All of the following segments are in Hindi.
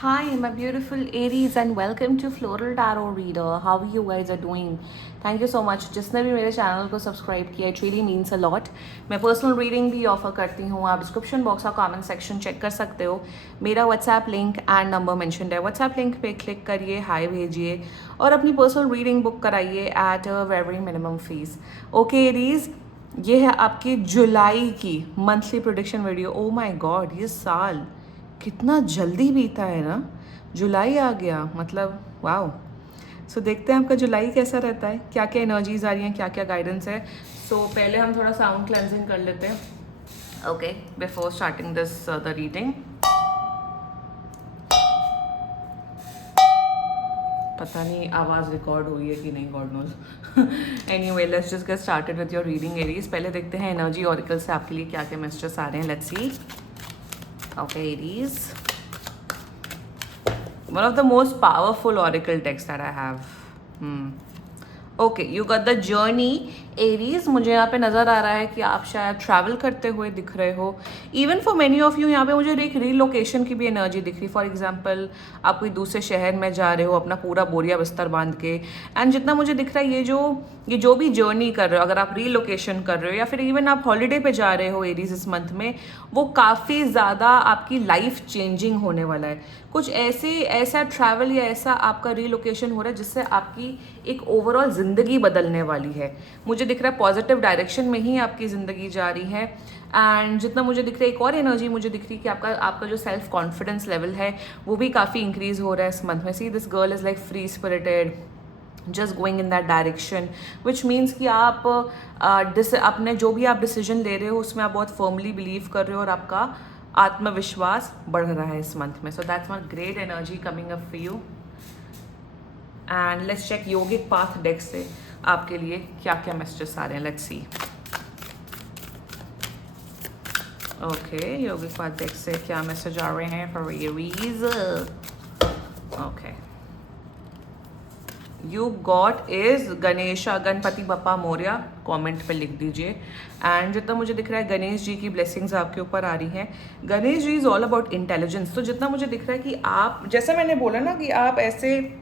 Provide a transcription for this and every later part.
Hi, my beautiful Aries, and welcome to Floral Tarot Reader. How you guys are doing? Thank you so much. जिसने भी मेरे चैनल को सब्सक्राइब किया, it really means a lot. मैं पर्सनल रीडिंग भी ऑफर करती हूँ. आप डिस्क्रिप्शन बॉक्स और कमेंट सेक्शन चेक कर सकते हो. मेरा WhatsApp link and number mentioned है. व्हाट्सएप लिंक पे क्लिक करिए, हाय भेजिए और अपनी पर्सनल रीडिंग बुक कराइए at a very minimum fees. Okay Aries, ये है आपकी जुलाई की मंथली प्रोडिक्शन वीडियो. ओ माई गॉड, ये साल कितना जल्दी बीता है ना. जुलाई आ गया, मतलब वाओ. सो देखते हैं आपका जुलाई कैसा रहता है, क्या क्या एनर्जीज आ रही हैं, क्या क्या गाइडेंस है. सो पहले हम थोड़ा साउंड क्लेंजिंग कर लेते हैं. Okay, before starting this the reading. पता नहीं आवाज़ रिकॉर्ड हुई है कि नहीं, God knows. Anyway, let's just get started with your reading Aries. पहले देखते हैं एनर्जी ऑरिकल से आपके लिए क्या क्या मैसेजेस आ रहे हैं. Let's C. Okay, Aries. One of the most powerful oracle decks that I have. Okay, you got the journey. Aries, मुझे यहाँ पे नज़र आ रहा है कि आप शायद ट्रैवल करते हुए दिख रहे हो. Even for many of you यहाँ पे मुझे एक रीलोकेशन की भी एनर्जी दिख रही. फॉर एग्जांपल, आप कोई दूसरे शहर में जा रहे हो अपना पूरा बोरिया बिस्तर बांध के. एंड जितना मुझे दिख रहा है, ये जो भी जर्नी कर रहे हो, अगर आप रीलोकेशन कर रहे हो या फिर इवन आप हॉलीडे पे जा रहे हो एरीज इस मंथ में, वो काफ़ी ज़्यादा आपकी लाइफ चेंजिंग होने वाला है. कुछ ऐसा ट्रैवल या ऐसा आपका रीलोकेशन हो रहा है जिससे आपकी एक ओवरऑल ज़िंदगी बदलने वाली है. मुझे दिख रहा है पॉजिटिव डायरेक्शन में ही आपकी ज़िंदगी जा रही है. एंड जितना मुझे दिख रहा है, एक और एनर्जी मुझे दिख रही है कि आपका जो सेल्फ कॉन्फिडेंस लेवल है वो भी काफ़ी इंक्रीज़ हो रहा है इस मंथ में. See, this girl is like free spirited, just going in that direction, which means कि आप अपने जो भी आप डिसीजन ले रहे हो उसमें आप बहुत फर्मली बिलीव कर रहे हो और आपका आत्मविश्वास बढ़ रहा है इस मंथ में. So that's one great energy coming up for you. And let's check yogic path deck से आपके लिए क्या क्या मैसेजेस आ रहे हैं. Let's see. Okay, yogic path deck से क्या मैसेज आ रहे हैं for Aries. Okay, you got is Ganesha, Ganpati Bappa Morya. Comment पे लिख दीजिए. एंड जितना मुझे दिख रहा है, गणेश जी की ब्लेसिंग्स आपके ऊपर आ रही हैं. Ganesh ji is all about intelligence. तो जितना मुझे दिख रहा है कि आप, जैसे मैंने बोला ना, कि आप ऐसे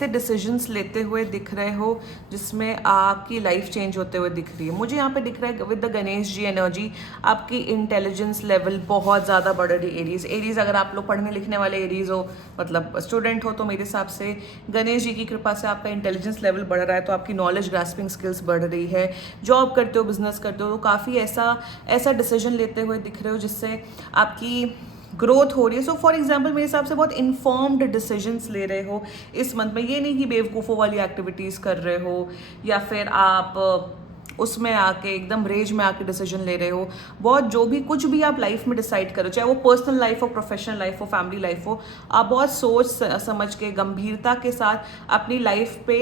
डिसीजंस लेते हुए दिख रहे हो जिसमें आपकी लाइफ चेंज होते हुए दिख रही है. मुझे यहाँ पे दिख रहा है with the Ganesh ji energy आपकी इंटेलिजेंस लेवल बहुत ज़्यादा बढ़ रही है. एरीज, अगर आप लोग पढ़ने लिखने वाले एरीज हो, मतलब स्टूडेंट हो, तो मेरे हिसाब से गणेश जी की कृपा से आपका इंटेलिजेंस लेवल बढ़ रहा है. तो आपकी नॉलेज ग्रास्पिंग स्किल्स बढ़ रही है. जॉब करते हो, बिजनेस करते हो, तो काफ़ी ऐसा डिसीजन लेते हुए दिख रहे हो जिससे आपकी ग्रोथ हो रही है. सो फॉर एग्जाम्पल, मेरे हिसाब से बहुत इन्फॉर्म्ड डिसीजंस ले रहे हो इस मंथ में. ये नहीं कि बेवकूफ़ों वाली एक्टिविटीज़ कर रहे हो या फिर आप उसमें आके एकदम रेज में आके डिसीजन ले रहे हो. बहुत जो भी कुछ भी आप लाइफ में डिसाइड करो, चाहे वो पर्सनल लाइफ हो, प्रोफेशनल लाइफ हो, फैमिली लाइफ हो, आप बहुत सोच समझ के गंभीरता के साथ अपनी लाइफ पे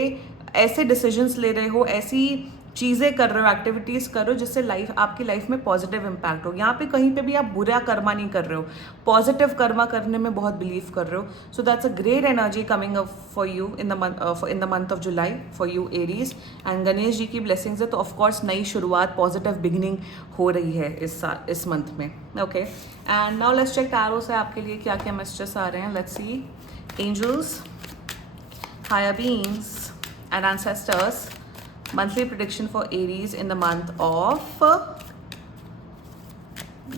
ऐसे डिसीजंस ले रहे हो, ऐसी चीज़ें कर रहे हो, एक्टिविटीज़ कर रहे हो जिससे आपकी लाइफ में पॉजिटिव इम्पैक्ट हो. यहाँ पे कहीं पे भी आप बुरा कर्मा नहीं कर रहे हो, पॉजिटिव कर्मा करने में बहुत बिलीव कर रहे हो. So that's a great energy coming up for you in the month of July for you Aries. And Ganesh ji की ब्लेसिंग्स है, तो ऑफकोर्स नई शुरुआत, पॉजिटिव बिगिनिंग हो रही है इस मंथ में. Okay, and now let's check tarot से आपके लिए क्या क्या मैसेजेस आ रहे हैं. Let's see. Angels, higher beings and ancestors, monthly prediction for Aries in the month of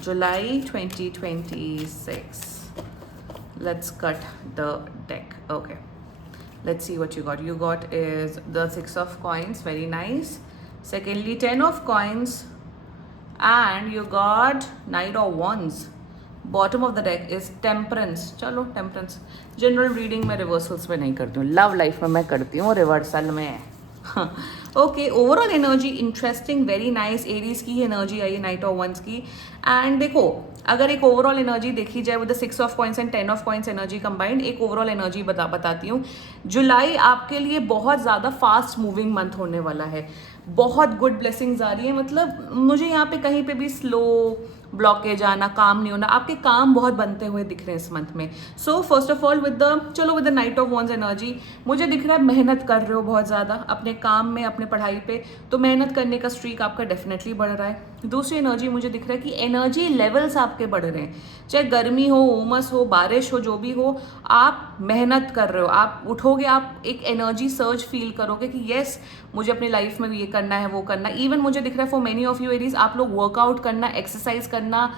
July 2026. Let's cut the deck. Okay, let's see what you got. You got is the 6 of coins, very nice. Secondly, 10 of coins, and you got Knight of Wands. Bottom of the deck is temperance. चलो, टेम्परेंस जनरल रीडिंग में रिवर्सल्स में नहीं करती हूँ, लव लाइफ में मैं करती हूँ रिवर्सल में. Okay, overall energy interesting, very nice. Aries की एनर्जी आई है, नाइट ऑफ वंस की. एंड देखो, अगर एक ओवरऑल एनर्जी देखी जाए with the 6 of coins and 10 of coins energy combined, एक ओवरऑल एनर्जी बताती हूँ. जुलाई आपके लिए बहुत ज़्यादा फास्ट मूविंग मंथ होने वाला है. बहुत गुड ब्लेसिंग्स आ रही है. मतलब मुझे यहाँ पे कहीं पे भी स्लो ब्लॉकेज आना, काम नहीं होना, आपके काम बहुत बनते हुए दिख रहे हैं इस मंथ में. So first of all with the night of wands energy मुझे दिख रहा है मेहनत कर रहे हो बहुत ज़्यादा अपने काम में, अपने अपने पढ़ाई पे, तो मेहनत करने का स्ट्रीक आपका डेफिनेटली बढ़ रहा है। दूसरी एनर्जी मुझे दिख रहा है कि एनर्जी लेवल्स आपके बढ़ रहे हैं, चाहे गर्मी हो, उमस हो, बारिश हो, जो भी हो, आप मेहनत कर रहे हो, आप उठोगे, आप एक एनर्जी सर्ज फील करोगे कि येस मुझे अपनी लाइफ में भी ये करना है, वो करना। इवन मुझे दिख रहा है for many of you Aries, आप लोग वर्कआउट करना, एक्सरसाइज करना,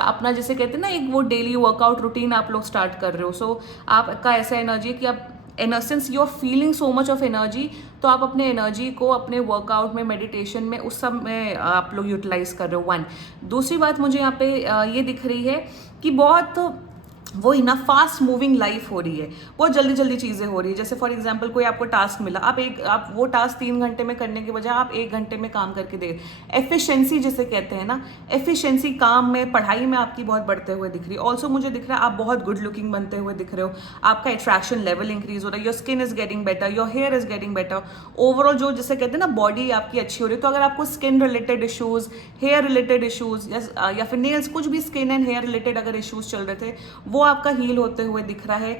अपना जैसे कहते हैं ना एक वो डेली वर्कआउट रूटीन आप लोग स्टार्ट कर रहे हो। सो आपका ऐसा एनर्जी है कि आप since you are feeling so much of energy, तो आप अपने एनर्जी को अपने वर्कआउट में, मेडिटेशन में, उस सब में आप लोग यूटिलाइज कर रहे हो। वन, दूसरी बात मुझे यहाँ पे ये दिख रही है कि बहुत वो ही ना फास्ट मूविंग लाइफ हो रही है, बहुत जल्दी जल्दी चीज़ें हो रही है। जैसे फॉर एग्जांपल कोई आपको टास्क मिला, आप वो टास्क 3 घंटे में करने के बजाय आप 1 घंटे में काम करके दे। एफिशिएंसी जिसे कहते हैं ना, एफिशिएंसी काम में, पढ़ाई में आपकी बहुत बढ़ते हुए दिख रही है। ऑल्सो मुझे दिख रहा है आप बहुत गुड लुकिंग बनते हुए दिख रहे हो, आपका अट्रैक्शन लेवल इंक्रीज हो रहा है, your skin is getting better, your here is getting better, overall जो जिसे कहते हैं ना बॉडी आपकी अच्छी हो रही है। तो अगर आपको skin related issues, hair related issues या फिर नेल्स, कुछ भी स्किन एंड हेयर रिलेटेड अगर इशूज़ चल रहे थे, वो आपका हील होते हुए दिख रहा है।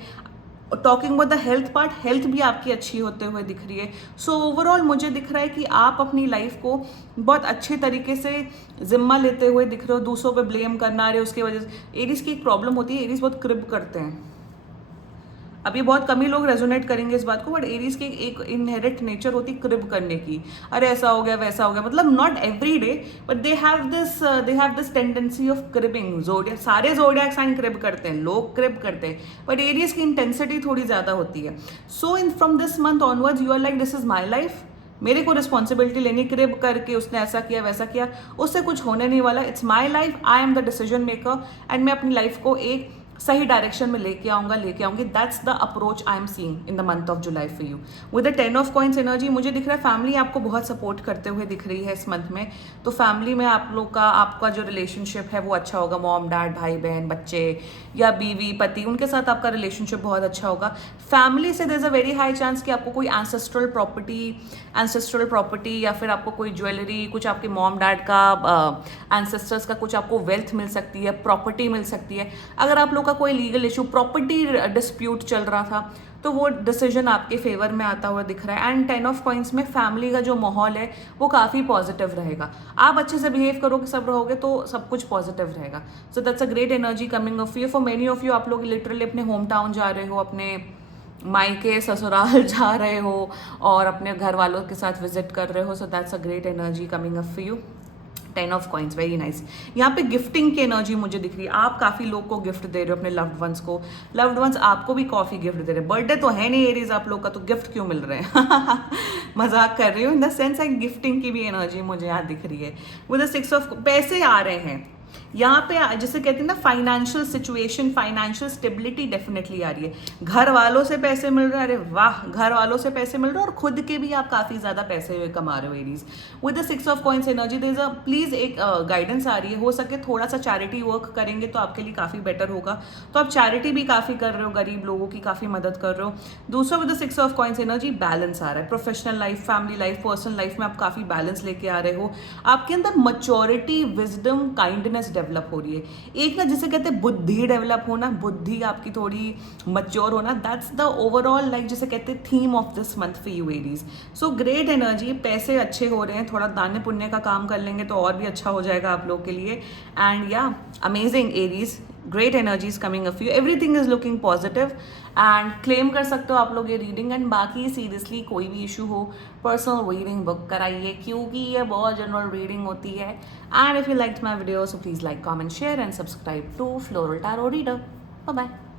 Talking about the health part, health भी आपकी अच्छी होते हुए दिख रही है। सो ओवरऑल मुझे दिख रहा है कि आप अपनी लाइफ को बहुत अच्छे तरीके से जिम्मा लेते हुए दिख रहे हो, दूसरों पे ब्लेम करना रहे उसकी वजह से। एरीज की एक प्रॉब्लम होती है, एरीज बहुत क्रिब करते हैं। अभी बहुत कम ही लोग रेजोनेट करेंगे इस बात को, बट एरीज की एक इनहेरिट नेचर होती है क्रिब करने की। अरे ऐसा हो गया, वैसा हो गया, मतलब not every day, but they have this tendency of cribbing. Zodiac, सारे जोडियक साइन क्रिब करते हैं, लोग क्रिब करते हैं, बट एरीज की इंटेंसिटी थोड़ी ज्यादा होती है। So in from this month onwards you are like this is my life, मेरे को रिस्पॉन्सिबिलिटी लेनी, क्रिब करके उसने ऐसा किया वैसा किया, उससे कुछ होने नहीं वाला। It's my life, I am the decision maker, and मैं अपनी लाइफ को एक सही डायरेक्शन में लेके आऊंगी। That's the approach I am seeing in the month of July for you. With the 10 of coins energy मुझे दिख रहा है फैमिली आपको बहुत सपोर्ट करते हुए दिख रही है इस मंथ में। तो फैमिली में आप लोग का, आपका जो रिलेशनशिप है वो अच्छा होगा। मॉम डैड, भाई बहन, बच्चे या बीवी पति, उनके साथ आपका रिलेशनशिप बहुत अच्छा होगा। फैमिली से there is a very high chance कि आपको कोई एंसेस्ट्रल प्रॉपर्टी या फिर आपको कोई ज्वेलरी, कुछ आपके मॉम डैड का, एंसेस्टर्स का कुछ आपको वेल्थ मिल सकती है, प्रॉपर्टी मिल सकती है। अगर आप लोग का कोई लीगल इशू, प्रॉपर्टी डिस्प्यूट चल रहा था, तो वो डिसीजन आपके फेवर में आता हुआ दिख रहा है। एंड 10 ऑफ कॉइंस में फैमिली का जो माहौल है वो काफ़ी पॉजिटिव रहेगा। आप अच्छे से बिहेव करोगे, सब रहोगे, तो सब कुछ पॉजिटिव रहेगा। सो that's a great energy coming of you. For many of you, आप लोग लिटरली अपने होम टाउन जा रहे हो, अपने मायके ससुराल जा रहे हो और अपने घर वालों के साथ विजिट कर रहे हो। So that's a great energy coming up for you. 10 of coins, very nice. यहाँ पे गिफ्टिंग की एनर्जी मुझे दिख रही है। आप काफी लोग को गिफ्ट दे रहे हो, अपने लव्ड वंस को, लव्ड वंस आपको भी कॉफी गिफ्ट दे रहे हैं। बर्थडे तो है नहीं एरीज आप लोग का, तो गिफ्ट क्यों मिल रहे हैं? मजाक कर रही हूँ, इन द सेंस गिफ्टिंग की भी एनर्जी मुझे यहाँ दिख रही है। विद द 6 ऑफ पैसे आ रहे हैं यहाँ पे, जैसे कहते हैं ना financial situation, financial stability definitely आ रही है। घर वालों से पैसे मिल रहे हैं, अरे वाह, घर वालों से पैसे मिल रहे हैं और खुद के भी आप काफी ज्यादा पैसे कमा रहे हो Aries. With the 6 of coins energy there is a please एक गाइडेंस आ रही है, हो सके थोड़ा सा चैरिटी वर्क करेंगे तो आपके लिए काफी बेटर होगा। तो आप चैरिटी भी काफी कर रहे हो, गरीब लोगों की काफी मदद कर रहे हो। दूसरा with the 6 of coins energy balance आ रहा है। Professional life, family life, personal life में आप काफी बैलेंस लेके आ रहे हो। आपके अंदर मैच्योरिटी, विजडम, काइंडनेस डेवलप हो रही है। एक ना जिसे कहते हैं बुद्धि डेवलप होना, बुद्धि आपकी थोड़ी मैच्योर होना, दैट्स द ओवरऑल लाइक जिसे कहते हैं theme of this month for you Aries. So great energy, पैसे अच्छे हो रहे हैं, थोड़ा दान पुण्य का काम कर लेंगे तो और भी अच्छा हो जाएगा आप लोग के लिए। एंड या amazing Aries, great energies coming up you, everything is looking positive and claim कर सकते हो आप लोग ये रीडिंग। एंड बाकी सीरियसली कोई भी इशू हो, पर्सनल रीडिंग बुक कराइए, क्योंकि ये बहुत जनरल रीडिंग होती है। And if you liked my video, so please like, comment, share and subscribe to floral tarot reader. Bye bye.